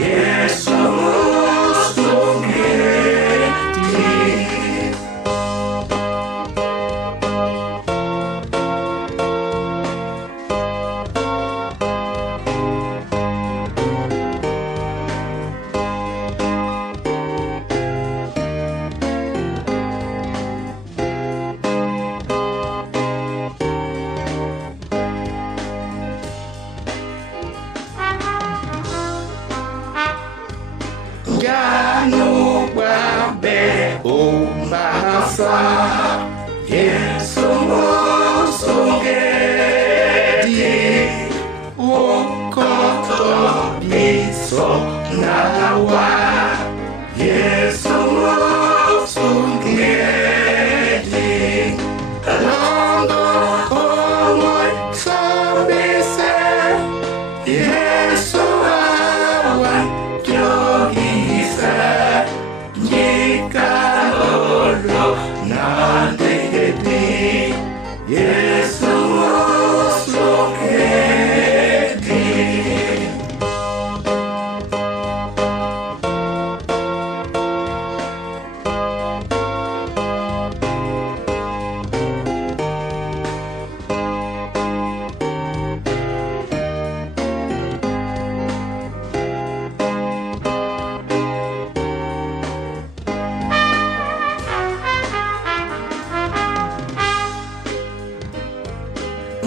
Yesu musungeti. Janu wabe umbasa Yesu musungeti. Ukoto biso nawa Yesu musungeti. Longo omoy sobise Yesu awan Johisa Jikalolo Nandeti Yesu musungeti.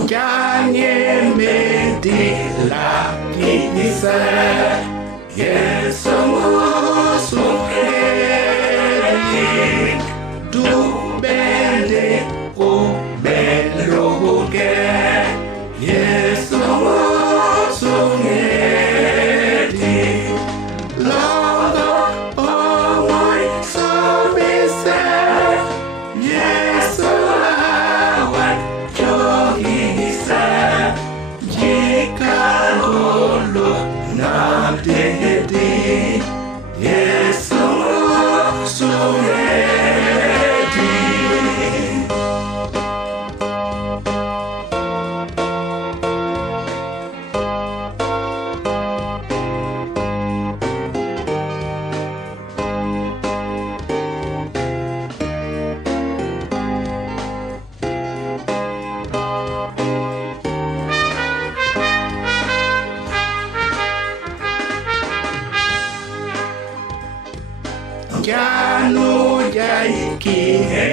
Janye medila kinisa Yesu musungeti. Du bende ubeloge Yesu musungeti. Longo omoy sobise Yesu awan Johisa Jikalolo Nandeti Yesu musungeti. Janu jaikihe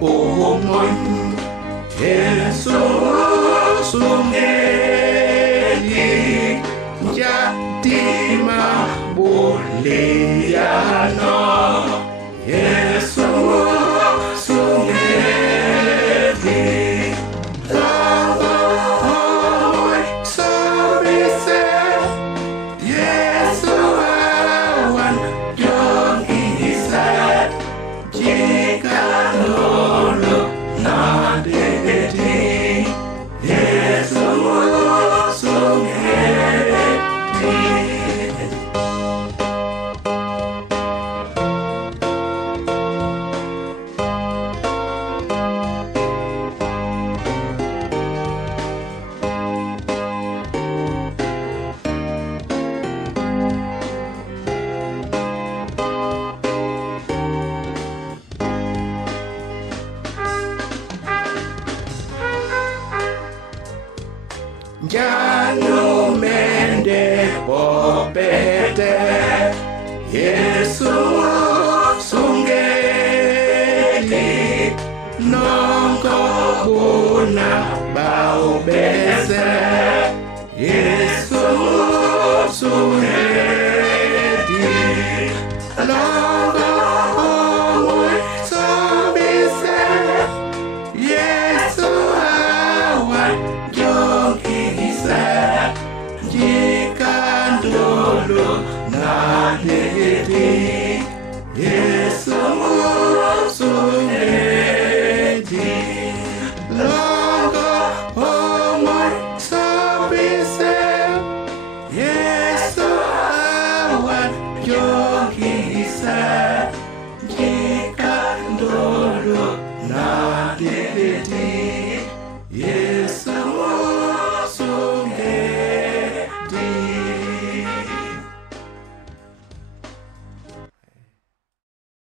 umon Yesu musungeti. Jatima buliano Yesu musungeti. Longo omoy sobise Yesu awan Jikalolo Nandeti Yesu musungeti. Janu mende popete Yesu musungeti. Nongo buna baubese Yesu musungeti. Longo omoy sobise Yesu awan Johisa Jikalolo Nandeti Yesu musungeti. Longo omoy sobise Yesu awan